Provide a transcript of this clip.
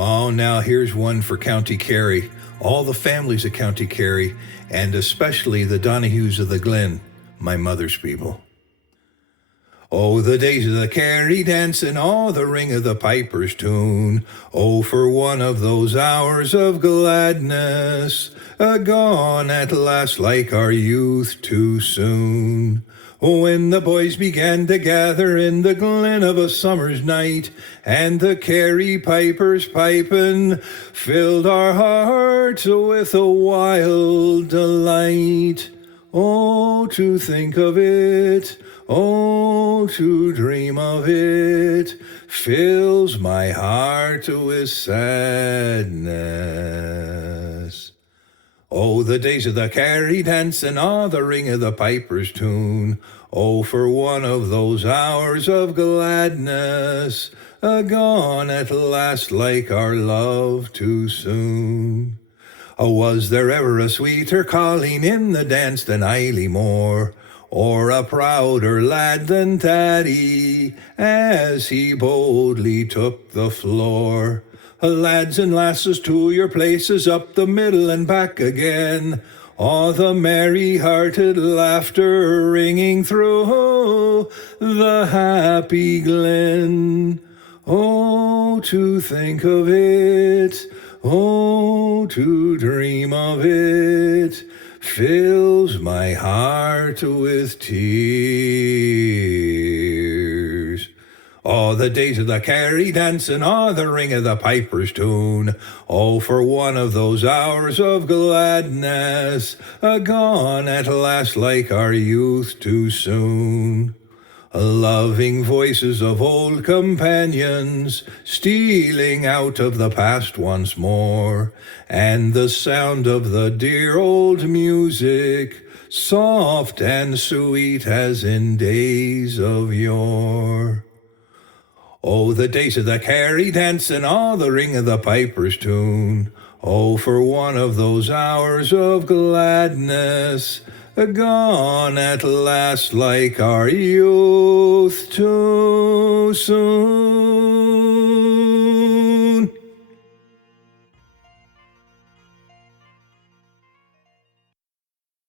Oh, now here's one for County Kerry, all the families of County Kerry, and especially the Donahues of the Glen, my mother's people. Oh, the days of the Kerry dance and all the ring of the piper's tune. Oh, for one of those hours of gladness, gone at last like our youth too soon. When the boys began to gather in the glen of a summer's night, and the Kerry pipers pipin' filled our hearts with a wild delight. Oh, to think of it, oh, to dream of it, fills my heart with sadness. Oh, the days of the Kerry dance and all the ring of the piper's tune. Oh, for one of those hours of gladness, gone at last like our love too soon. Oh, was there ever a sweeter calling in the dance than Eily Moore, or a prouder lad than Daddy, as he boldly took the floor? Lads and lasses, to your places, up the middle and back again. All the merry-hearted laughter ringing through the happy glen. Oh, to think of it, oh, to dream of it, fills my heart with tears. Oh, the days of the Kerry dance and all the ring of the piper's tune. Oh, for one of those hours of gladness, gone at last like our youth too soon. Loving voices of old companions stealing out of the past once more, and the sound of the dear old music, soft and sweet as in days of yore. Oh, the days of the Kerry dance and all the ring of the piper's tune. Oh, for one of those hours of gladness, gone at last like our youth too soon.